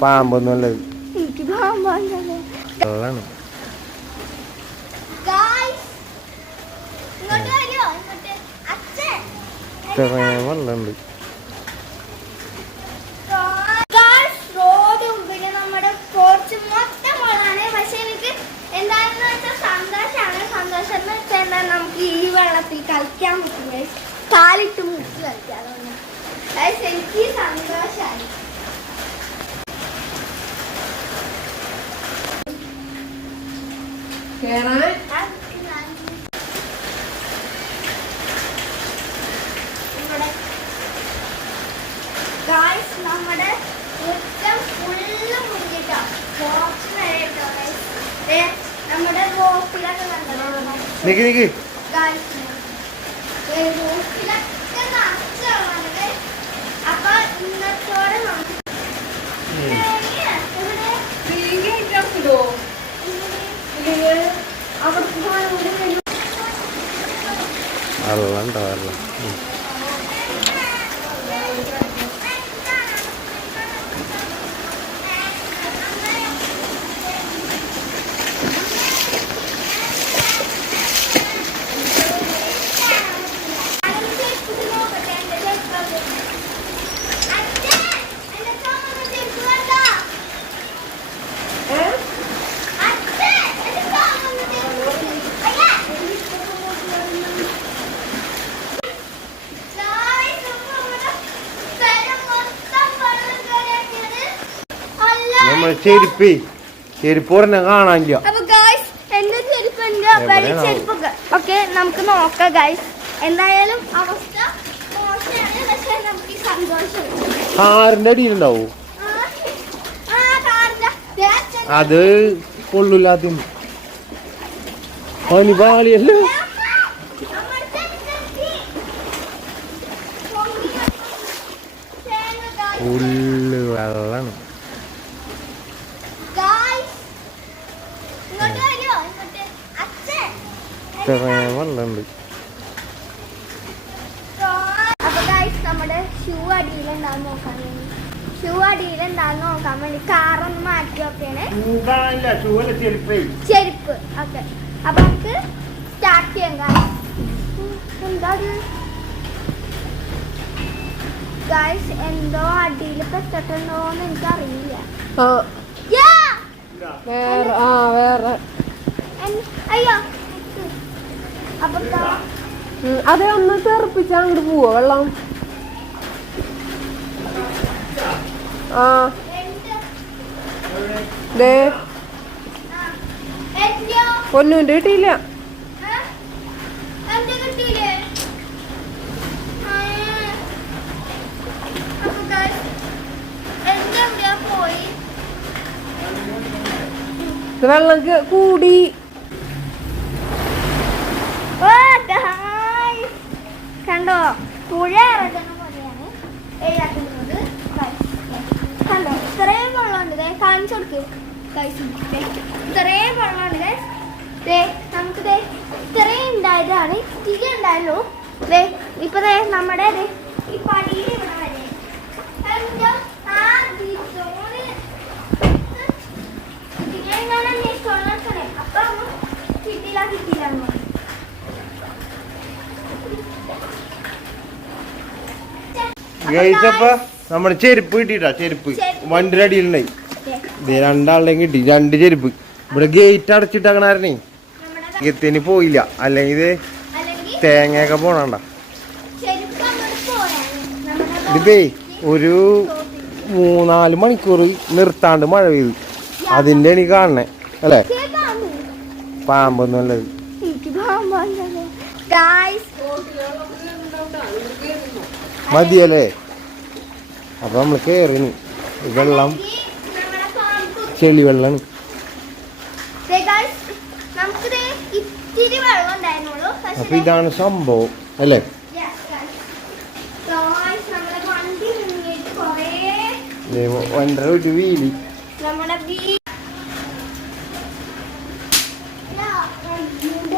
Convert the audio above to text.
പാമ്പൊന്നും അല്ലത് എനിക്ക് പാമ്പാണല്ലേ വെള്ളാണ് ഇത്രയും വെള്ളമുണ്ട്. നമുക്ക് ഈ വെള്ളത്തിൽ കളിക്കാൻ പറ്റും. കാലിട്ട് മുട്ടി കളിക്കാം എനിക്ക് സന്തോഷമായി കേറാൻ. ഗായ്സ് നമ്മുടെ മുറ്റം ഫുള്ള് മുങ്ങിട്ടോ കുറച്ച് നേരം ദേ, നമ്മുടെ റോപ്പിലൊക്കെ കണ്ടോ അപ്പൊ ഇന്നത്തോടെ നമുക്ക് തേങ്ങ എവിടെ? തീരെ ഇട്ടോ ഇവിടെ. അവിടുത്തെ സാധനം കൂടി വരും. വെള്ളം ഉണ്ടോ വെള്ളം ഉം. അതൊന്ന് ചെരുപ്പ് നോക്കട്ടെ, എന്റെ ചെരുപ്പൊക്കെ. അച്ഛേ, എന്റെ ചുമന്ന ചെരുപ്പ് കണ്ടോ? അച്ഛേ, എന്റെ ചുമന്ന ചെരുപ്പ്. അയ്യേ. ഗായ്സ്, അപ്പൊ ഇവിടെ സ്ഥലം മൊത്തം വെള്ളം കയറിയത്. അല്ല. നമ്മളെ ചെരുപ്പ്. ചെരുപ്പ് പറഞ്ഞ കാണാനില്ല. ഓക്കെ നമുക്ക് നോക്കാം ഗൈസ് എന്തായാലും അവസ്ഥ കാറിന്റെ അടിയിലുണ്ടാവോ. അത് കൊള്ളൂല്ലാത്ത പനി പാളിയല്ലോ? ദേ ഇത്രയും വെള്ളമുണ്ട്. നമ്മുടെ ഷൂ അടിയിലുണ്ടാവും നോക്കാൻ വേണ്ടി. ഷൂ അടിയിലുണ്ടാവും നോക്കാൻ വേണ്ടി കാറൊന്ന് മാറ്റി വെക്കാണ്. ചെരുപ്പേ. ഓക്കെ അപ്പൊ നമുക്ക് സ്റ്റാർട്ട് ചെയ്യാം എന്താ ഗൈസ് എന്തോ അടിയിൽ പെട്ടിട്ടുണ്ടോന്ന് എനിക്ക് അറിയില്ല വേറെ ആ വേറെ. അയ്യോ. അതെ ഒന്ന് തെറിപ്പിച്ചാ അങ്ങോട്ട് പോവോ വെള്ളം. ആ. ദേ? പൊന്നുന്റെ കിട്ടിയില്ല. വെള്ളം എന്റെ കിട്ടിയില്ലേ? ആ, അപ്പൊ guys, എന്റെ എവിടെയാ പോയി? ഇത് വെള്ളം കേ- കൂടി ഓ, guys. കണ്ടോ പുഴ ഇറങ്ങുന്ന പോലെയാണ് എഴുതാക്കുന്നത് കണ്ടോ ഇത്രയും വെള്ളമുണ്ട് ദേ, കാണിച്ചു കൊടുക്ക് ഇത്രയും പഴമാണ്. ദേ നമുക്ക് ദേ ഇത്രയും ഉണ്ടായതാണ്. ഇത്തിരി ഉണ്ടായല്ലോ. ദേ ഇപ്പൊ ദേ നമ്മുടെ ഈ പടിയിൽ ഇവിടെ വരെ. അപ്പൊ നമ്മുടെ ചെരുപ്പ് കിട്ടിട്ടാ ചെരുപ്പ്. വണ്ടിയുടെ അടിയിലുണ്ടായി. ഇത് രണ്ടാളുടെയും കിട്ടി രണ്ട് ചെരുപ്പ്. ഇവിടെ ഗേറ്റ് അടച്ചിട്ട് അങ്ങനെ ആരണേ ഗത്തിന് പോയില്ല. അല്ലെങ്കിൽ ഇത് തേങ്ങയൊക്കെ പോണണ്ട. ഇതിപ്പേ ഒരു മൂന്നാൽ മണിക്കൂർ നിർത്താണ്ട് മഴ പെയ്തു. അതിന്റെ എനിക്ക് കാണണേ. അല്ലേ? പാമ്പൊന്നുമല്ലത് പാമ്പൊന്നും അല്ലത് മതിയല്ലേ? അപ്പൊ നമ്മൾ കേറിന്. വെള്ളം ചെളി വെള്ളമാണ് അപ്പൊ ഇതാണ് സംഭവം അല്ലേ? വീലി